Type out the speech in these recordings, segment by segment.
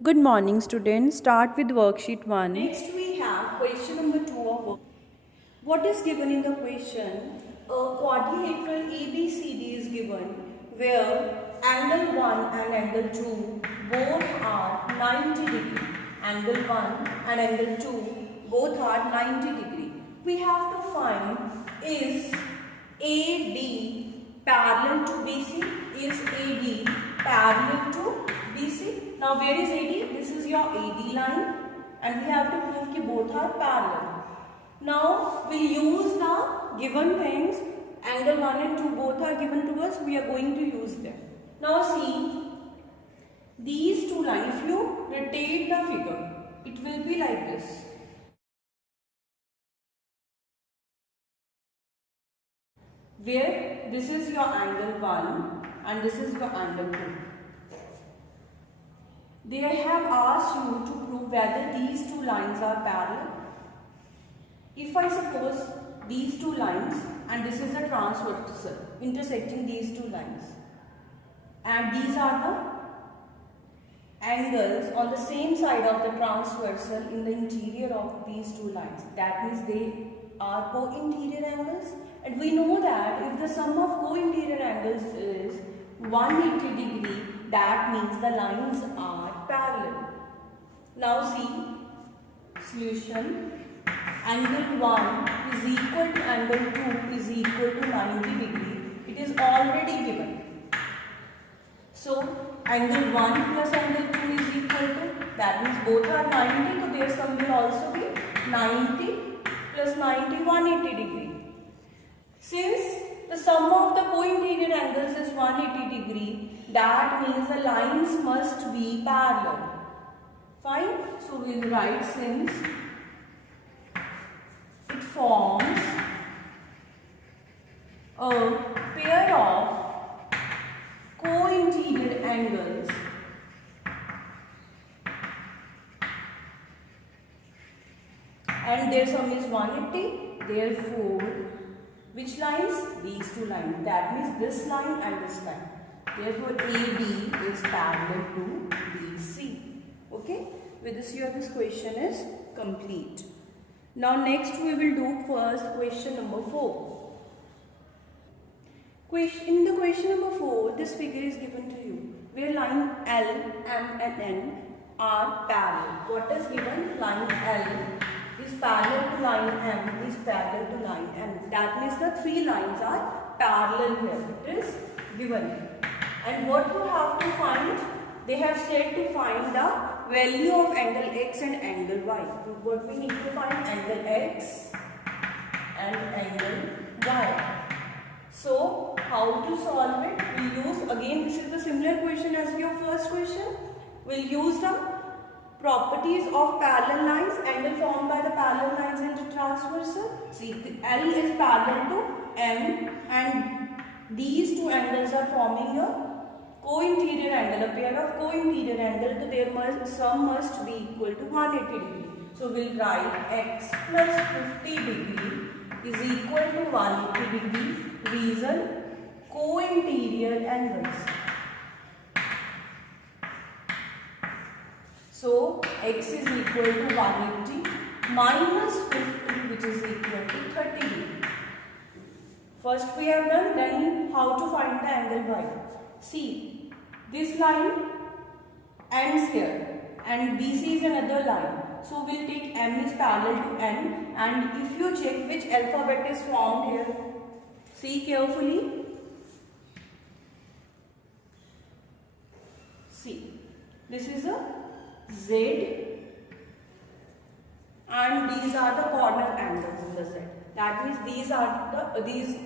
Good morning, students. Start with worksheet 1. Next we have question number 2 of work. What is given in the question? A quadrilateral ABCD is given where angle 1 and angle 2 both are 90 degree. Angle 1 and angle 2 both are 90 degree. We have to find is AD parallel to BC? Is AD parallel to BC? Now where is AD? This is your AD line and we have to prove that both are parallel. Now we use the given things. Angle 1 and 2 both are given to us. We are going to use them. Now see, these two lines, if you rotate the figure, it will be like this. Where this is your angle 1 and this is your angle 2. They have asked you to prove whether these two lines are parallel. If I suppose these two lines and this is a transversal intersecting these two lines and these are the angles on the same side of the transversal in the interior of these two lines, that means they are co-interior angles, and we know that if the sum of co-interior angles is 180 degree, that means the lines are parallel. Now see, solution, angle 1 is equal to angle 2 is equal to 90 degree. It is already given. So angle 1 plus angle 2 is equal to, that means both are 90, so their sum will also be 90 plus 90, 180 degree. Since the sum of the co-interior angles is 180 degree, that means the lines must be parallel. Fine. So we will write since it forms a pair of co-interior angles and their sum is 180, therefore which lines? These two lines, that means this line and this line. Therefore AB is parallel to BC. Okay, with this here this question is complete. Now next we will do first question number 4. In the question number 4, this figure is given to you where line L, M and N are parallel. What is given? Line L is parallel to line M is parallel to line N. That means the three lines are parallel here. It is given. And what you have to find? They have said to find the value of angle X and angle Y. What we need to find? Angle X and angle Y. So how to solve it? We'll use, again this is the similar question as your first question. We'll use the properties of parallel lines, angle formed by the parallel lines into transversal. See, L is parallel to M and these two angles are forming a co-interior angle, a pair of co-interior angles, so their sum must be equal to 180 degree. So we'll write X plus 50 degree is equal to 180 degree. Reason, co-interior angles. So X is equal to 180 minus 50, which is equal to 30 degree. First we have done, then how to find the angle Y. See, this line ends here and BC is another line. So we'll take M is parallel to N, and if you check which alphabet is formed here, see carefully. See, this is a Z and these are the corner angles in the Z. That means these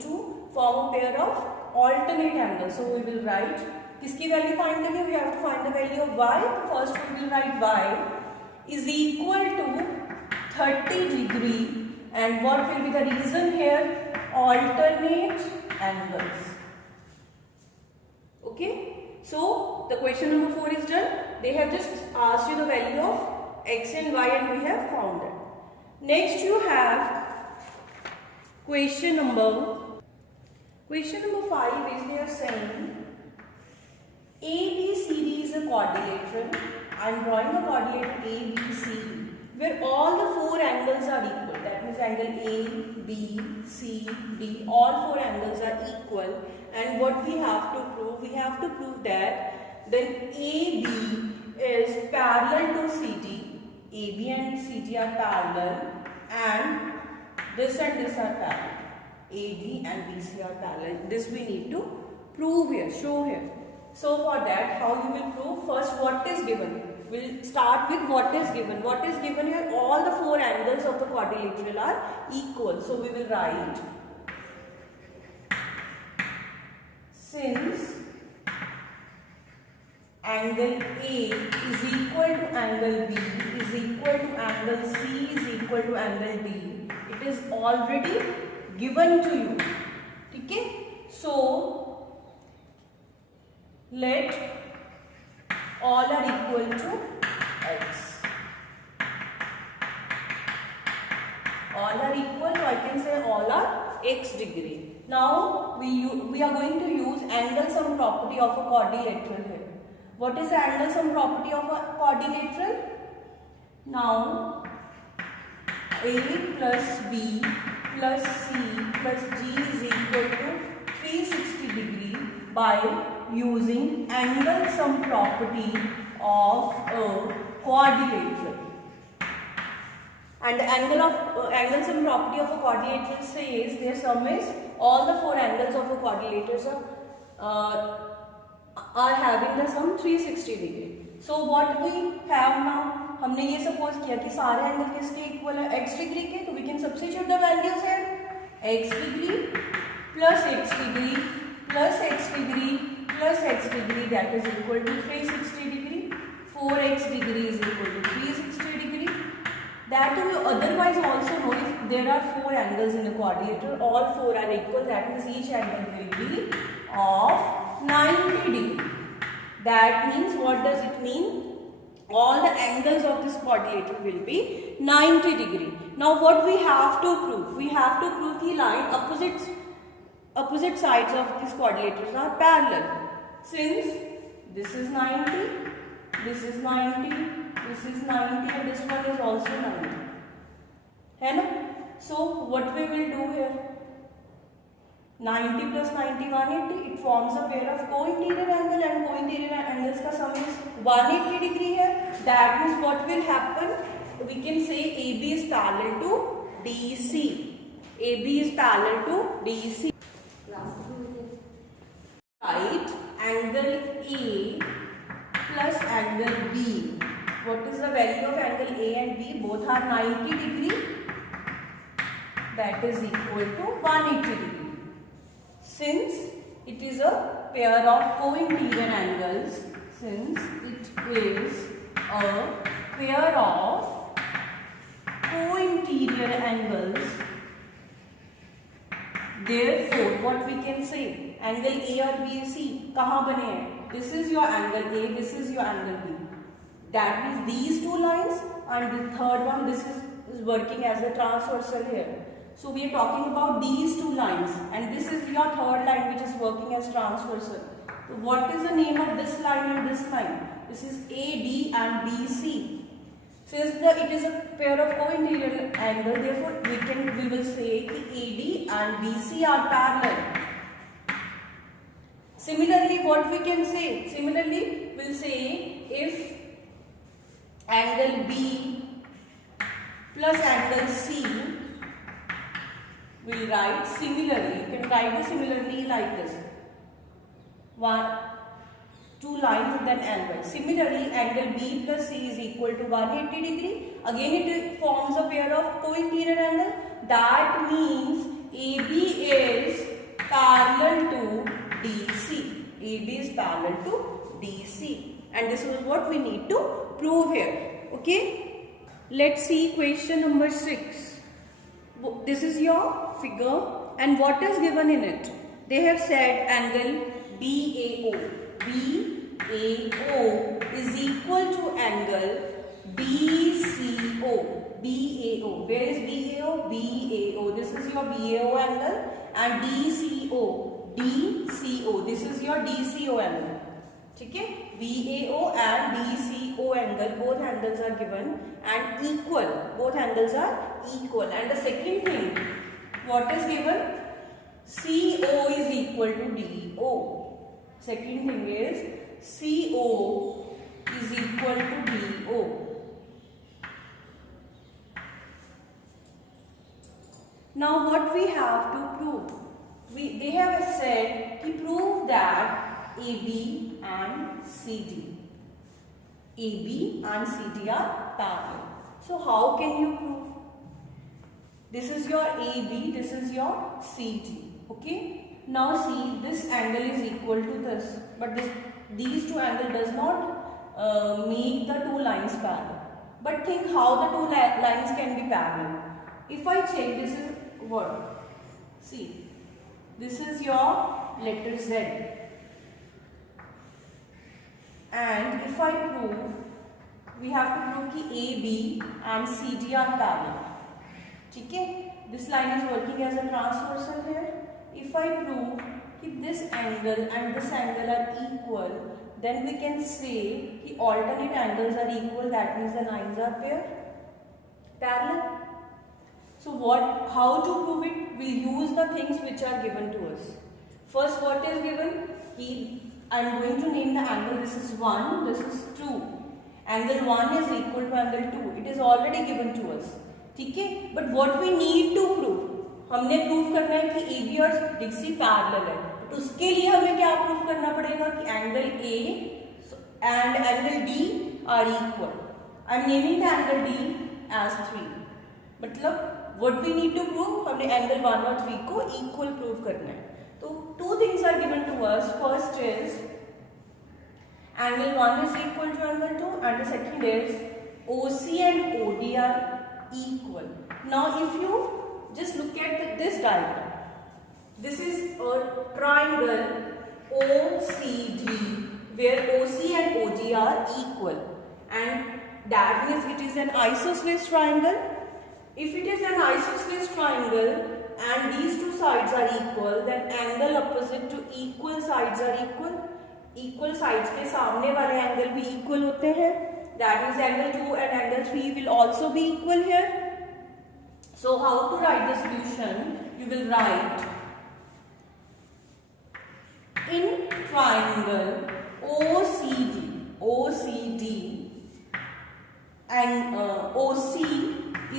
two form a pair of alternate angles. So we will write, kiski value find करनी है? We have to find the value of Y. First we will write Y is equal to 30 degree, and what will be the reason here? Alternate angles. Okay. So the question number 4 is done. They have just asked you the value of X and Y and we have found it. Next you have question number 5 is they are saying ABCD is a quadrilateral I am drawing a quadrilateral A, B, C, where all the four angles are equal. That means angle A, B, C, D, all four angles are equal. And what we have to prove? We have to prove that then AB is parallel to CD. AB and CD are parallel, and this are parallel. AD and BC are parallel. This we need to prove here, show here. So for that, how you will prove? First, what is given? We'll start with what is given. What is given here? All the four angles of the quadrilateral are equal. So we will write, since angle A is equal to angle B is equal to angle C is equal to angle D, it is already given to you. Okay? So let all are equal to x. All are equal, so I can say all are x degree. Now we are going to use angle sum property of a quadrilateral here. What is the angle sum property of a quadrilateral? Now A plus B plus C plus G is equal to 360 degree by using angle sum property of a quadrilateral. And the angle sum property of a quadrilateral says their sum is all the four angles of a quadrilateral are having the sum 360 degree. So what we have now, हमने ये suppose किया कि सारे angle किसके equal है, x degree के, तो we can substitute the values here. x degree plus x degree plus x degree plus x degree, that is equal to 360 degree. 4x degree is equal to 360 degree. That you otherwise also know, if there are four angles in a quadrilateral, all four are equal, that means each angle will be of 90 degree. That means, what does it mean? All the angles of this quadrilateral will be 90 degree. Now what we have to prove? We have to prove the line opposite sides of this quadrilateral are parallel. Since this is 90, this is 90, this is 90 and this one is also 90. है ना? So what we will do here? 90 plus 90, 180. It forms a pair of co-interior angle, and co-interior angles का sum is 180 degree here. That means what will happen? We can say AB is parallel to DC. AB is parallel to DC. Right, angle A plus angle B. What is the value of angle A and B? Both are 90 degree. That is equal to 180 degree. Since it is a pair of co-interior angles, since it is a pair of co-interior angles, therefore what we can say, angle A or BC कहाँ बने हैं? This is your angle A, this is your angle B. That means these two lines, and the third one, this is working as a transversal here. So we are talking about these two lines, and this is your third line which is working as transversal. So what is the name of this line and this line? This is AD and BC. Since it is a pair of co-interior angle, therefore we will say that AD and BC are parallel. Similarly, what we can say? Similarly, we'll say if angle B plus angle C, we'll write similarly. You can write this similarly like this. Two lines and then angle. Similarly, angle B plus C is equal to 180 degree. Again, it forms a pair of co-interior angle. That means AB is parallel to DC. AB is parallel to DC. And this is what we need to prove here. Okay? Let's see question number 6. This is your figure, and what is given in it? They have said angle BAO. BAO is equal to angle BCO. BAO. Where is BAO? BAO. This is your BAO angle, and DCO. DCO. This is your DCO angle. ठीक है? BAO and DCO. CO angle, both angles are given and equal, both angles are equal. And the second thing, what is given? CO is equal to DO. Second thing is CO is equal to DO. Now what we have to prove? They have said to prove that AB and CD. AB and CD are parallel. So how can you prove? This is your AB, this is your CD. Okay. Now see, this angle is equal to this, but these two angles does not make the two lines parallel. But think how the two lines can be parallel. If I check, this is what? See, this is your letter Z. And if I prove, we have to prove that AB and CD are parallel. Okay? This line is working as a transversal here. If I prove that this angle and this angle are equal, then we can say that alternate angles are equal. That means the lines are parallel. So how to prove it? We use the things which are given to us. First, what is given? I am going to name the angle. This is 1, this is 2. Angle 1 is equal to angle 2. It is already given to us. Okay? But what we need to prove? हमने prove करना है कि AB और DC parallel है. तो उसके लिए हमें क्या प्रूव करना पड़ेगा कि angle A and angle D are equal. I am naming the angle D as 3. मतलब what we need to prove? हमने एंगल 1 और 3 को equal प्रूव करना है. तो two things are given to us. First is angle 1 is equal to angle 2, and the second is OC and OD are equal. Now if you just look at this diagram, this is a triangle OCD where OC and OD are equal, and that means it is an isosceles triangle. If it is an isosceles triangle and these two sides are equal, then angle opposite to equal sides are equal. Equal sides के सामने वाले angle भी equal होते हैं. That means angle 2 and angle 3 will also be equal here. So how to write the solution? You will write in triangle OCD and OC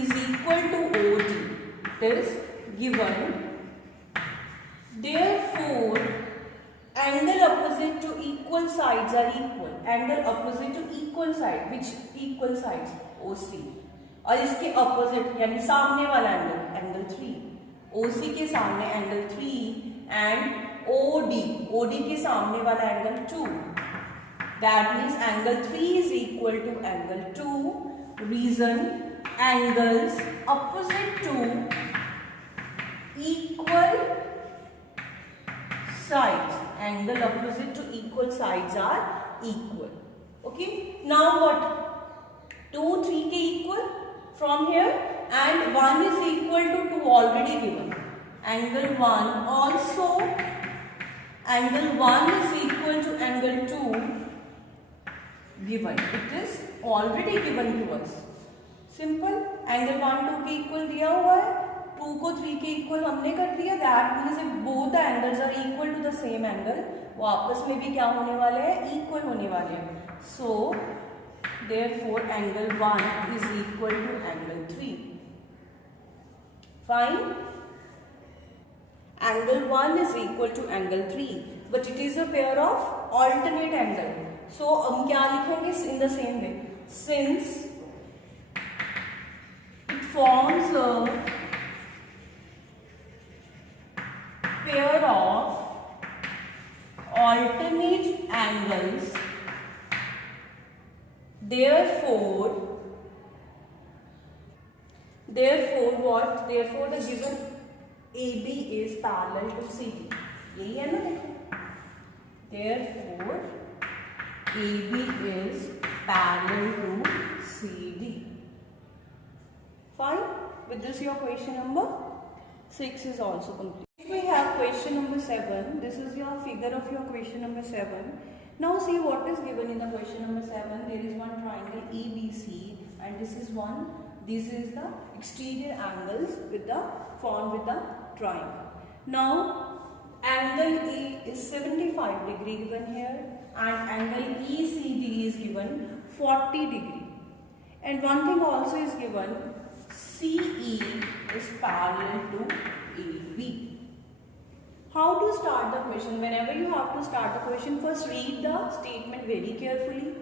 is equal to OD. It is given. Therefore, angle opposite to equal sides are equal. Angle opposite to equal side. Which equal sides? OC. और इसके opposite यानी सामने वाला angle 3. OC के सामने angle 3 and OD के सामने वाला angle 2. That means angle 3 is equal to angle 2. Reason, angles opposite to equal sides. Angle opposite to equal sides are equal. Okay. Now what? 2, 3 ke equal from here, and 1 is equal to 2 already given. Angle 1 also. Angle 1 is equal to angle 2 given. It is already given to us. Simple. Angle 1 2 के equal दिया हुआ है. 2 को 3 के equal हमने कर दिया. That means if both the angles are equal to the same angle, वो आपस में भी क्या होने वाले हैं? Equal होने वाले हैं. So therefore angle 1 is equal to angle 3. Fine. Angle 1 is equal to angle 3, but it is a pair of alternate angle. So हम क्या लिखेंगे? In the same way, since it forms a pair of alternate angles, therefore what? Therefore the given AB is parallel to CD. यही है ना देखो. Therefore AB is parallel to CD. Fine. With this your question number 6 is also complete. We have question number 7. This is your figure of your question number 7. Now see what is given in the question number 7. There is one triangle ABC and this is the exterior angles with the formed with the triangle. Now angle A is 75 degree given here and angle ECD is given 40 degree. And one thing also is given, CE is parallel to AB. How to start the question? Whenever you have to start the question, first read the statement very carefully.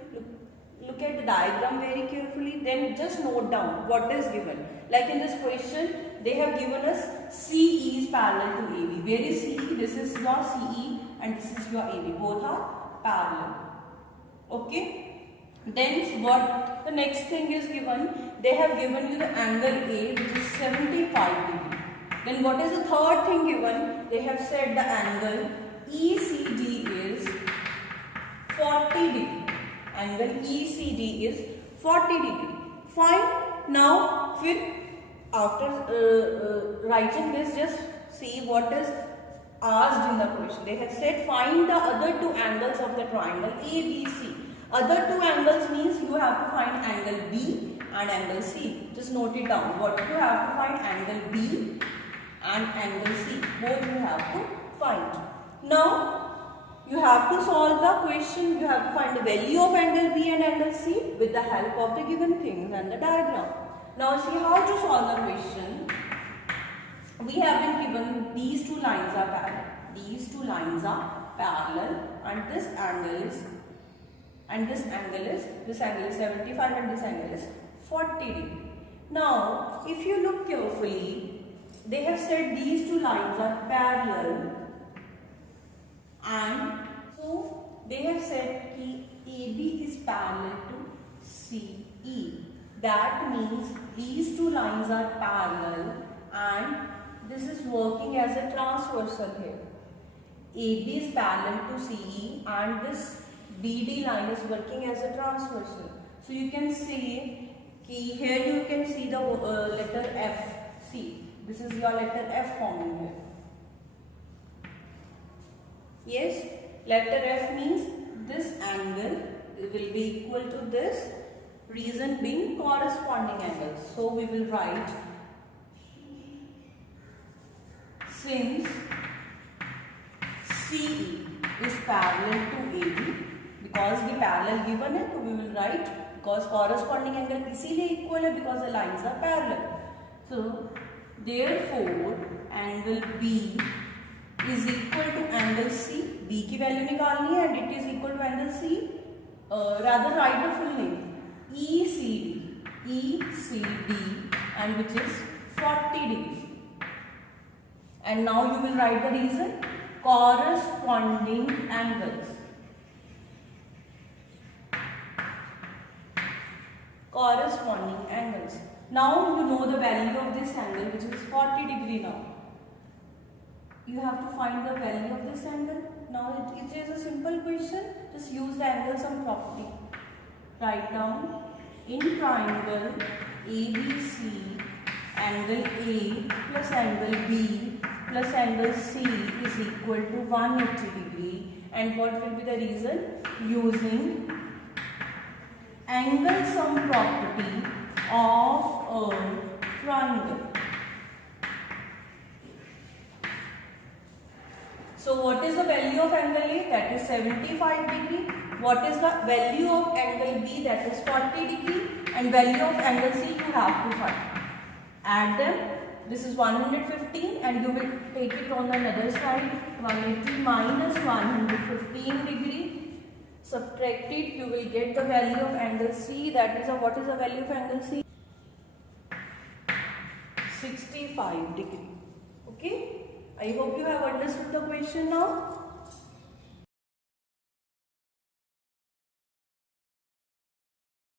Look at the diagram very carefully. Then just note down what is given. Like in this question, they have given us CE is parallel to AB. Where is CE? This is your CE and this is your AB. Both are parallel. Okay. Then what the next thing is given? They have given you the angle A, which is 75 degree. Then what is the third thing given? They have said the angle ECD is 40 degree. Angle ECD is 40 degree. Fine. Now, after writing this, just see what is asked in the question. They have said find the other two angles of the triangle ABC. Other two angles means you have to find angle B and angle C. Just note it down. What you have to find? Angle B and angle C. Both you have to find. Now, you have to solve the question. You have to find the value of angle B and angle C with the help of the given things and the diagram. Now, see how to solve the question. We have been given these two lines are parallel. These two lines are parallel and this angle is 75 and this angle is 40 degree. Now, if you look carefully, they have said these two lines are parallel and so they have said AB is parallel to CE. That means these two lines are parallel and this is working as a transversal here. AB is parallel to CE and this BD line is working as a transversal. So you can see here you can see the letter F. See, this is your letter F forming here. Yes, letter F means this angle will be equal to this, reason being corresponding angles. So we will write since CE is parallel to AB, because the parallel given है तो we will write because corresponding angle इसीलिए equal है because the lines are parallel. So therefore angle B is equal to angle C. B की value निकालनी है and it is equal to angle C. Rather write the full name ECD and which is 40 degree. And now you will write the reason corresponding angles. Corresponding angles. Now you know the value of this angle which is 40 degree now. You have to find the value of this angle. Now it is a simple question. Just use the angle sum property. Write down in triangle ABC, angle A plus angle B plus angle C is equal to 180 degree. And what will be the reason? Using angle sum property of a triangle. So what is the value of angle A? That is 75 degree. What is the value of angle B? That is 40 degree. And value of angle C you have to find. Add them. This is 115 and you will take it on the other side. 180 minus 115 degree. Subtract it. You will get the value of angle C. That is what is the value of angle C? 65 degree. Okay. I hope you have understood the question now.